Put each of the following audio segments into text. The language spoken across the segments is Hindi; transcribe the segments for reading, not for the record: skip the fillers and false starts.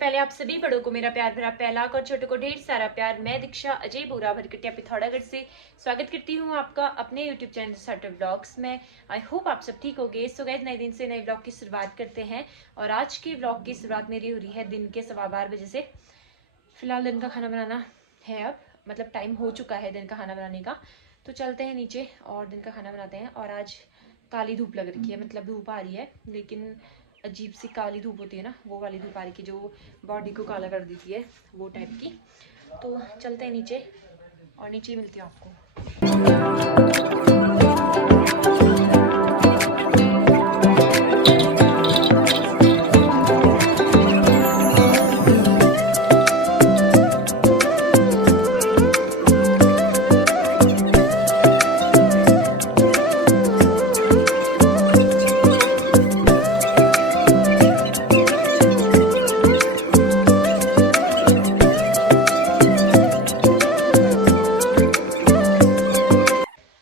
पहले आप सभी बड़ों को मेरा प्यार भरा पहला और छोटों को ढेर सारा प्यार। मैं दीक्षा अजय बोरा भरकटिया पिथौरागढ़ से स्वागत करती हूँ आपका अपने यूट्यूब चैनल सटर ब्लॉग्स में। आई होप आप सब ठीक होंगे। सो गाइस, नए दिन से नए ब्लॉग की शुरुआत करते हैं और आज के ब्लॉग की शुरुआत मेरी हो रही है दिन के 12:15 बजे से। फिलहाल दिन का खाना बनाना है, अब मतलब टाइम हो चुका है दिन का खाना बनाने का। तो चलते हैं नीचे और दिन का खाना बनाते हैं। और आज काली धूप लग रखी है, मतलब धूप आ रही है लेकिन अजीब सी काली धूप होती है ना, वो वाली धूप आ रही है जो बॉडी को काला कर देती है, वो टाइप की। तो चलते हैं नीचे और नीचे मिलती हूँ आपको।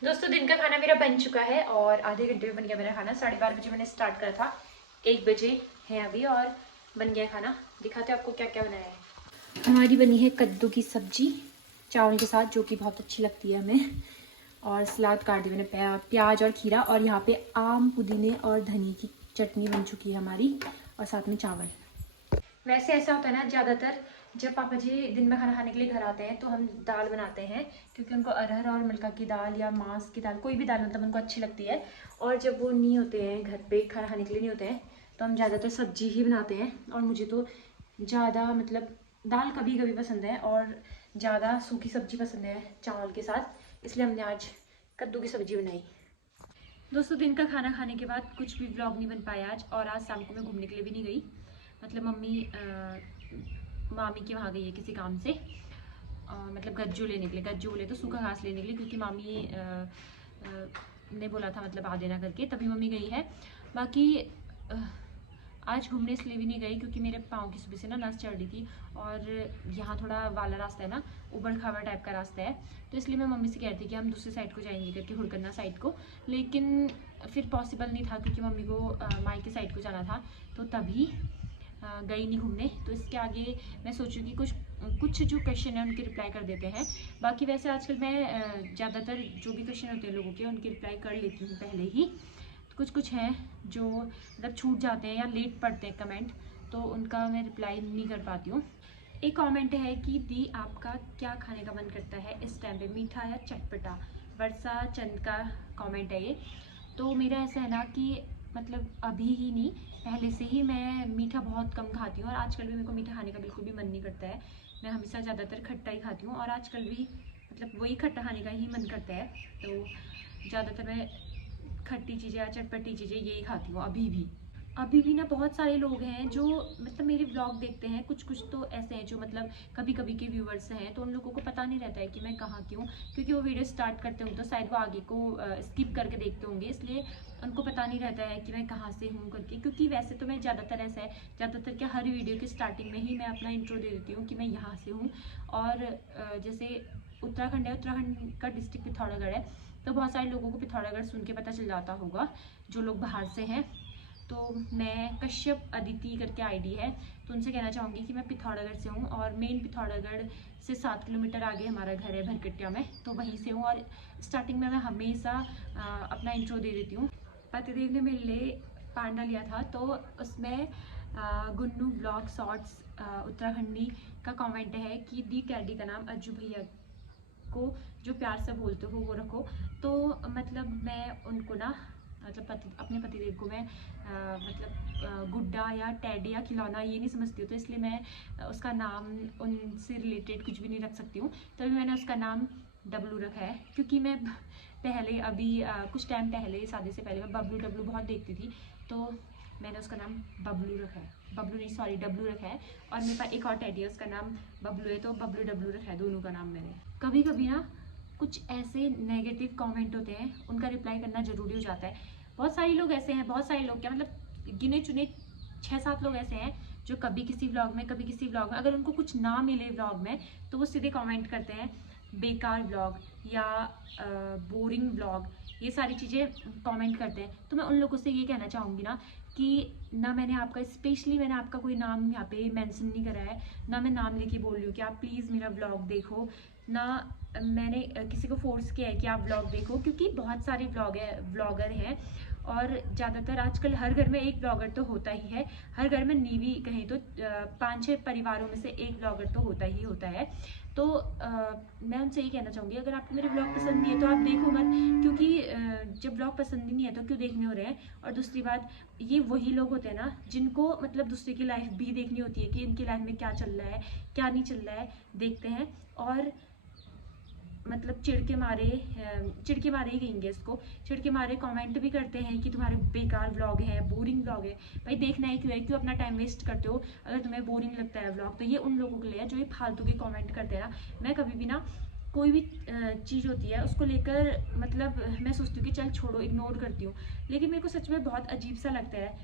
दोस्तों, दिन का खाना मेरा बन चुका है और आधे घंटे में बन गया मेरा खाना। 12:30 बजे मैंने स्टार्ट करा था, 1 बजे है अभी और बन गया खाना। दिखाते हैं आपको क्या क्या बनाया है। हमारी बनी है कद्दू की सब्जी चावल के साथ, जो कि बहुत अच्छी लगती है हमें। और सलाद काट दी मैंने, प्याज और खीरा। और यहाँ पे आम पुदीने और धनिया की चटनी बन चुकी है हमारी, और साथ में चावल। वैसे ऐसा होता है ना, ज़्यादातर जब पापा जी दिन में खाना खाने के लिए घर आते हैं तो हम दाल बनाते हैं, क्योंकि उनको अरहर और मलका की दाल या मांस की दाल, कोई भी दाल मतलब उनको अच्छी लगती है। और जब वो नहीं होते हैं घर पे, खाना खाने के लिए नहीं होते हैं, तो हम ज़्यादातर सब्जी ही बनाते हैं। और मुझे तो ज़्यादा मतलब दाल कभी कभी पसंद है और ज़्यादा सूखी सब्जी पसंद है चावल के साथ, इसलिए हमने आज कद्दू की सब्जी बनाई। दोस्तों, दिन का खाना खाने के बाद कुछ भी व्लॉग नहीं बन पाया आज। और आज शाम को मैं घूमने के लिए भी नहीं गई, मतलब मामी के वहाँ गई है किसी काम से, मतलब गज्जू लेने के लिए। गज्जू बोले तो सूखा घास लेने के लिए, क्योंकि मामी ने बोला था मतलब आ देना करके, तभी मम्मी गई है। बाकी आज घूमने इसलिए भी नहीं गई क्योंकि मेरे पाँव की सुबह से ना नस चढ़ रही थी, और यहाँ थोड़ा वाला रास्ता है ना, उबड़ खाबड़ टाइप का रास्ता है। तो इसलिए मैं मम्मी से कह रही थी कि हम दूसरी साइड को जाएंगे करके, हुड़कन्ना साइड को। लेकिन फिर पॉसिबल नहीं था क्योंकि मम्मी को माई की साइड को जाना था, तो तभी गई नहीं घूमने। तो इसके आगे मैं सोचूँ कि कुछ जो क्वेश्चन है उनके रिप्लाई कर देते हैं। बाकी वैसे आजकल मैं ज़्यादातर जो भी क्वेश्चन होते हैं लोगों के, उनके रिप्लाई कर लेती हूँ पहले ही। तो कुछ हैं जो मतलब छूट जाते हैं या लेट पढ़ते हैं कमेंट, तो उनका मैं रिप्लाई नहीं कर पाती हूँ। एक कमेंट है कि दी आपका क्या खाने का मन करता है इस टाइम पे, मीठा या चटपटा? वर्षा चंद का कमेंट है ये। तो मेरा ऐसा है ना कि मतलब अभी ही नहीं, पहले से ही मैं मीठा बहुत कम खाती हूँ, और आजकल भी मेरे को मीठा खाने का बिल्कुल भी मन नहीं करता है। मैं हमेशा ज़्यादातर खट्टा ही खाती हूँ, और आजकल भी मतलब वही खट्टा खाने का ही मन करता है। तो ज़्यादातर मैं खट्टी चीज़ें या चटपटी चीज़ें यही खाती हूँ अभी भी ना। बहुत सारे लोग हैं जो मतलब मेरे ब्लॉग देखते हैं, कुछ तो ऐसे हैं जो मतलब कभी कभी के व्यूवर्स हैं, तो उन लोगों को पता नहीं रहता है कि मैं कहाँ की हूँ, क्योंकि वो वीडियो स्टार्ट करते होंगे तो शायद वो आगे को स्किप करके देखते होंगे, इसलिए उनको पता नहीं रहता है कि मैं कहाँ से हूँ करके। क्योंकि वैसे तो मैं ज़्यादातर ऐसा है, ज़्यादातर क्या हर वीडियो के स्टार्टिंग में ही मैं अपना इंट्रो दे देती हूँ कि मैं यहाँ से हूँ। और जैसे उत्तराखंड है, उत्तराखंड का डिस्ट्रिक्ट पिथौरागढ़ है, तो बहुत सारे लोगों को पिथौरागढ़ सुन के पता चल जाता होगा जो लोग बाहर से हैं। तो मैं कश्यप अदिति करके आईडी है, तो उनसे कहना चाहूँगी कि मैं पिथौरागढ़ से हूँ, और मेन पिथौरागढ़ से 7 किलोमीटर आगे हमारा घर है भरकटिया में, तो वहीं से हूँ। और स्टार्टिंग में मैं हमेशा अपना इंट्रो दे देती हूँ। पतिदेव ने मेरे लिए पांडा लिया था, तो उसमें गुन्नू ब्लॉग शॉर्ट्स उत्तराखंडी का कमेंट है कि दी टैडी का नाम अज्जू भैया को जो प्यार से बोलते हो वो रखो। तो मतलब मैं उनको ना मतलब अपने पतिदेव को मैं गुड्डा या टैडी या खिलौना ये नहीं समझती हूँ, तो इसलिए मैं उसका नाम उनसे रिलेटेड कुछ भी नहीं रख सकती हूँ। तभी मैंने उसका नाम डब्लू रखा है, क्योंकि मैं पहले अभी कुछ टाइम पहले शादी से पहले मैं बबलू डब्लू बहुत देखती थी, तो मैंने उसका नाम बबलू रखा है, बबलू नहीं सॉरी डब्लू रखा है। और मेरे पास एक और टैडी है, उसका नाम बबलू है, तो बबलू डब्लू रखा है, दोनों का नाम मैंने। कभी कभी ना कुछ ऐसे नेगेटिव कमेंट होते हैं, उनका रिप्लाई करना ज़रूरी हो जाता है। बहुत सारे लोग ऐसे हैं, बहुत सारे लोग क्या मतलब गिने चुने 6-7 लोग ऐसे हैं जो कभी किसी व्लॉग में, कभी किसी व्लॉग में, अगर उनको कुछ ना मिले व्लॉग में, तो वो सीधे कमेंट करते हैं बेकार व्लॉग या बोरिंग व्लॉग, ये सारी चीज़ें कमेंट करते हैं, तो मैं उन लोगों से ये कहना चाहूँगी ना कि ना मैंने आपका स्पेशली मैंने आपका कोई नाम यहाँ पे मेंशन नहीं करा है, ना मैं नाम लेके बोल रही हूँ कि आप प्लीज़ मेरा व्लॉग देखो, ना मैंने किसी को फोर्स किया है कि आप व्लॉग देखो, क्योंकि बहुत सारे व्लॉगर हैं और ज़्यादातर आजकल हर घर में एक ब्लॉगर तो होता ही है। हर घर में नीवी कहें तो 5-6 परिवारों में से एक ब्लॉगर तो होता ही होता है। तो मैं उनसे ये कहना चाहूँगी, अगर आपको मेरे ब्लॉग पसंद नहीं है तो आप देखो मत, क्योंकि जब ब्लॉग पसंद ही नहीं है तो क्यों देखने हो रहे हैं। और दूसरी बात, ये वही लोग होते हैं ना जिनको मतलब दूसरे की लाइफ भी देखनी होती है कि इनकी लाइफ में क्या चल रहा है क्या नहीं चल रहा है, देखते हैं और मतलब चिढ़ के मारे ही कहेंगे इसको, चिढ़ के मारे कमेंट भी करते हैं कि तुम्हारे बेकार व्लॉग है, बोरिंग व्लॉग है। भाई देखना है, क्यों अपना टाइम वेस्ट करते हो? अगर तुम्हें बोरिंग लगता है व्लॉग तो ये उन लोगों के लिए है जो ये फालतू के कमेंट करते हैं ना। मैं कभी भी ना कोई भी चीज़ होती है उसको लेकर मतलब मैं सोचती हूँ कि चल छोड़ो, इग्नोर करती हूँ, लेकिन मेरे को सच में बहुत अजीब सा लगता है।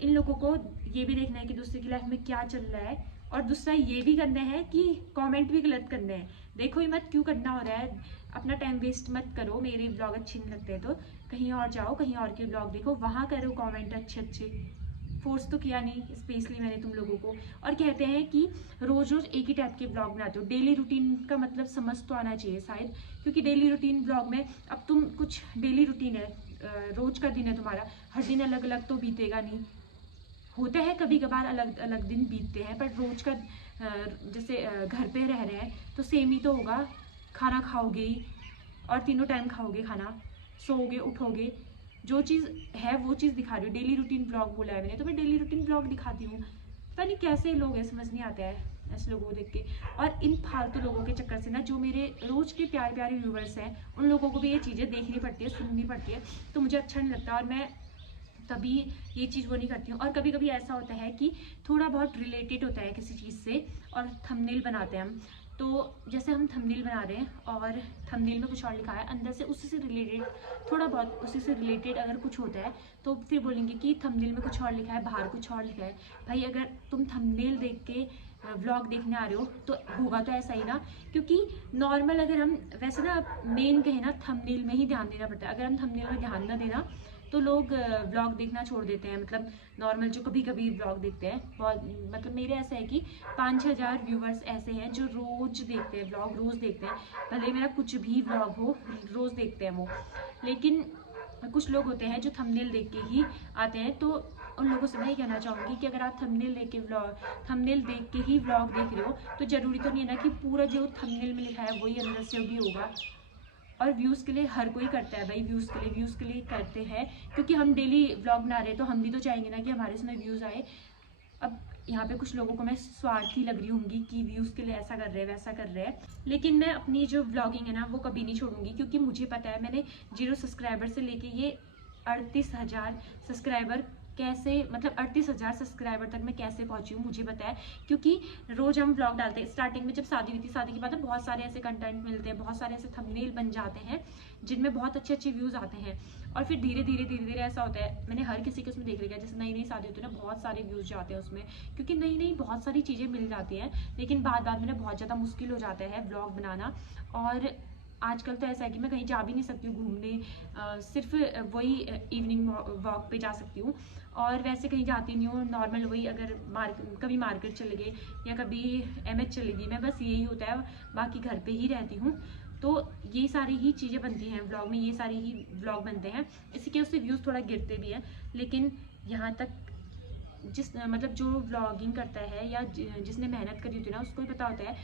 इन लोगों को ये भी देखना है कि दूसरे की लाइफ में क्या चल रहा है, और दूसरा ये भी करना है कि कमेंट भी गलत करने हैं। देखो ही मत क्यों करना हो रहा है, अपना टाइम वेस्ट मत करो। मेरे ब्लॉग अच्छे नहीं लगते तो कहीं और जाओ, कहीं और के ब्लॉग देखो, वहाँ करो कमेंट अच्छे अच्छे। फोर्स तो किया नहीं स्पेशली मैंने तुम लोगों को। और कहते हैं कि रोज रोज एक ही टाइप के ब्लॉग बनाते हो, डेली रूटीन का मतलब समझ तो आना चाहिए शायद, क्योंकि डेली रूटीन ब्लॉग में अब तुम कुछ डेली रूटीन है, रोज का दिन है तुम्हारा, हर दिन अलग अलग तो बीतेगा नहीं। होता है कभी कभार अलग अलग दिन बीतते हैं, पर रोज का जैसे घर पे रह रहे हैं तो सेम ही तो होगा। खाना खाओगे ही और तीनों टाइम खाओगे खाना, सोओगे उठोगे, जो चीज़ है वो चीज़ दिखा रही हूँ। डेली रूटीन ब्लॉग बोला है मैंने तो मैं डेली रूटीन ब्लॉग दिखाती हूँ। पता नहीं कैसे लोग हैं, समझ नहीं आता है ऐसे लोगों को देख के। और इन फालतू लोगों के चक्कर से ना जो मेरे रोज के प्यारे प्यारे व्यूवर्स हैं उन लोगों को भी ये चीज़ें देखनी पड़ती है, सुननी पड़ती है, तो मुझे अच्छा नहीं लगता और मैं तभी ये चीज़ वो नहीं करती हूँ। और कभी कभी ऐसा होता है कि थोड़ा बहुत रिलेटेड होता है किसी चीज़ से और थंबनेल बनाते हैं हम, तो जैसे हम थंबनेल बना रहे हैं और थंबनेल में कुछ और लिखा है, अंदर से उसी से रिलेटेड थोड़ा बहुत उसी से रिलेटेड अगर कुछ होता है तो फिर बोलेंगे कि थंबनेल में कुछ और लिखा है, बाहर कुछ और लिखा है। भाई अगर तुम थंबनेल देख के व्लॉग देखने आ रहे हो तो होगा तो ऐसा ही ना, क्योंकि नॉर्मल अगर हम वैसे ना मेन कहें ना थंबनेल में ही ध्यान देना पड़ता है। अगर हम थंबनेल में ध्यान ना देना तो लोग व्लॉग देखना छोड़ देते हैं। मतलब नॉर्मल जो कभी कभी व्लॉग देखते हैं, बहुत मतलब मेरे ऐसा है कि 5-6 हज़ार व्यूवर्स ऐसे हैं जो रोज देखते हैं व्लॉग, रोज देखते हैं, भले मेरा कुछ भी व्लॉग हो रोज देखते हैं वो। लेकिन कुछ लोग होते हैं जो थंबनेल देख के ही आते हैं, तो उन लोगों से मैं ये कहना चाहूँगी कि अगर आप थंबनेल देख के ही व्लॉग देख रहे हो तो ज़रूरी तो नहीं है ना कि पूरा जो थंबनेल में लिखा है वही अंदर से भी होगा। और व्यूज़ के लिए हर कोई करता है भाई, व्यूज़ के लिए करते हैं, क्योंकि हम डेली व्लॉग बना रहे हैं तो हम भी तो चाहेंगे ना कि हमारे इसमें व्यूज़ आए। अब यहाँ पे कुछ लोगों को मैं स्वार्थी लग रही होंगी कि व्यूज़ के लिए ऐसा कर रहे हैं वैसा कर रहे हैं, लेकिन मैं अपनी जो व्लॉगिंग है ना वो कभी नहीं छोड़ूंगी, क्योंकि मुझे पता है मैंने 0 सब्सक्राइबर से लेके ये 38,000 सब्सक्राइबर कैसे, मतलब 38,000 सब्सक्राइबर तक मैं कैसे पहुंची हूँ मुझे पता है, क्योंकि रोज हम ब्लॉग डालते हैं। स्टार्टिंग में जब शादी हुई थी, शादी के बाद बहुत सारे ऐसे कंटेंट मिलते हैं, बहुत सारे ऐसे थंबनेल बन जाते हैं जिनमें बहुत अच्छे अच्छे व्यूज़ आते हैं, और फिर धीरे धीरे ऐसा होता है। मैंने हर किसी के उसमें देख लिया, जैसे नई नई शादी होती है ना बहुत सारे व्यूज़ जाते हैं उसमें, क्योंकि नई नई बहुत सारी चीज़ें मिल जाती हैं, लेकिन बाद में ना बहुत ज़्यादा मुश्किल हो जाता है ब्लॉग बनाना। और आजकल तो ऐसा है कि मैं कहीं जा भी नहीं सकती हूँ घूमने, सिर्फ वही इवनिंग वॉक पे जा सकती हूँ, और वैसे कहीं जाती नहीं हूँ। नॉर्मल वही अगर कभी मार्केट चले गए या कभी एमएच चली गई, मैं बस यही होता है, बाकी घर पे ही रहती हूँ। तो ये सारी ही चीज़ें बनती हैं ब्लॉग में, ये सारी ही ब्लॉग बनते हैं, इसी के उससे व्यूज़ थोड़ा गिरते भी हैं। लेकिन यहाँ तक जिस मतलब जो व्लॉगिंग करता है या जिसने मेहनत करी होती है ना उसको ही पता होता है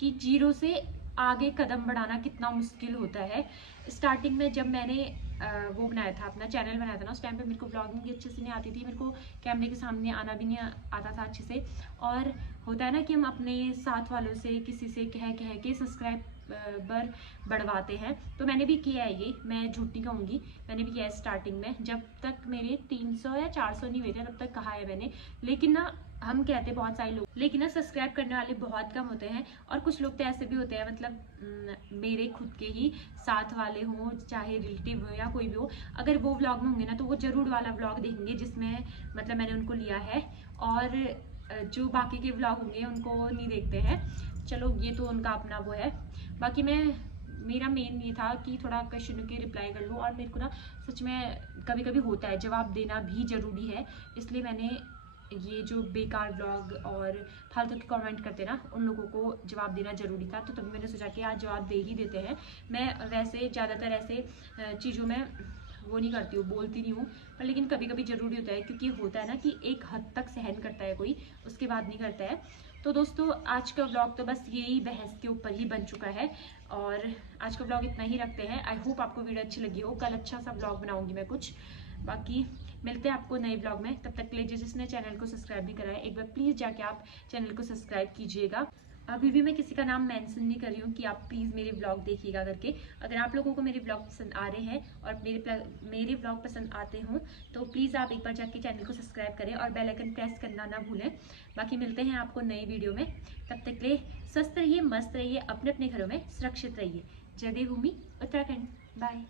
कि जीरो से आगे कदम बढ़ाना कितना मुश्किल होता है। स्टार्टिंग में जब मैंने वो बनाया था, अपना चैनल बनाया था ना, उस टाइम पे मेरे को ब्लॉगिंग भी अच्छे से नहीं आती थी, मेरे को कैमरे के सामने आना भी नहीं आता था अच्छे से। और होता है ना कि हम अपने साथ वालों से किसी से कह के सब्सक्राइबर बढ़वाते हैं, तो मैंने भी किया है ये, मैं झूठ नहीं कहूँगी, मैंने भी किया है स्टार्टिंग में। जब तक मेरे 300 या 400 नहीं हुए थे तब तक कहा है मैंने, लेकिन ना हम कहते हैं बहुत सारे लोग, लेकिन ना सब्सक्राइब करने वाले बहुत कम होते हैं। और कुछ लोग तो ऐसे भी होते हैं, मतलब मेरे खुद के ही साथ वाले हों चाहे रिलेटिव हो या कोई भी हो, अगर वो व्लॉग में होंगे ना तो वो जरूर वाला व्लॉग देखेंगे जिसमें मतलब मैंने उनको लिया है। और जो बाकी के व्लॉग होंगे उनको नहीं देखते हैं। चलो ये तो उनका अपना वो है। बाकी मेरा मेन ये था कि थोड़ा क्वेश्चन के रिप्लाई कर लूँ, और मेरे को ना सच में कभी कभी होता है जवाब देना भी ज़रूरी है, इसलिए मैंने ये जो बेकार व्लॉग और फालतू के कमेंट करते ना उन लोगों को जवाब देना ज़रूरी था, तो तभी मैंने सोचा कि आज जवाब दे ही देते हैं। मैं वैसे ज़्यादातर ऐसे चीज़ों में वो नहीं करती हूँ, बोलती नहीं हूँ, पर लेकिन कभी कभी ज़रूरी होता है, क्योंकि होता है ना कि एक हद तक सहन करता है कोई, उसके बाद नहीं करता है। तो दोस्तों आज का व्लॉग तो बस यही बहस के ऊपर ही बन चुका है, और आज का व्लॉग इतना ही रखते हैं। आई होप आपको वीडियो अच्छी लगी हो। कल अच्छा सा व्लॉग बनाऊंगी मैं कुछ। बाकी मिलते हैं आपको नए व्लॉग में, तब तक के लिए जिसने चैनल को सब्सक्राइब नहीं करा है एक बार प्लीज़ जाके आप चैनल को सब्सक्राइब कीजिएगा। अभी भी मैं किसी का नाम मेंशन नहीं कर रही हूँ कि आप प्लीज़ मेरे व्लॉग देखिएगा करके। अगर आप लोगों को मेरे व्लॉग पसंद आ रहे हैं और मेरे व्लॉग पसंद आते हों तो प्लीज़ आप एक बार जाके चैनल को सब्सक्राइब करें और बेल आइकन प्रेस करना ना भूलें। बाकी मिलते हैं आपको नई वीडियो में, तब तक के लिए स्वस्थ रहिए, मस्त रहिए, अपने अपने घरों में सुरक्षित रहिए। जय देवभूमि उत्तराखंड। बाय।